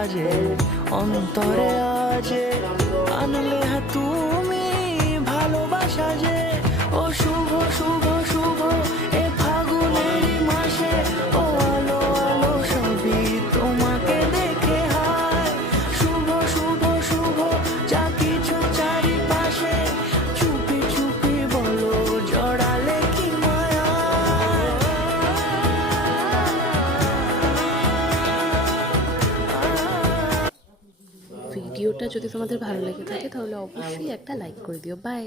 সাজে অন্তরে আজে আনলে তুমি ভালোবাসা যে ও শুভ শুভ শুভ এ ফাগুনেরই মাসে ও আলো আলো সবই তোমাকে দেখে হায় শুভ শুভ শুভ যা কিছু চারিপাশে চুপি চুপি বলো জড়ালে কি মায়া। ভিডিওটা যদি তোমাদের ভালো লেগে থাকে তাহলে অবশ্যই একটা লাইক করে দিও। বাই।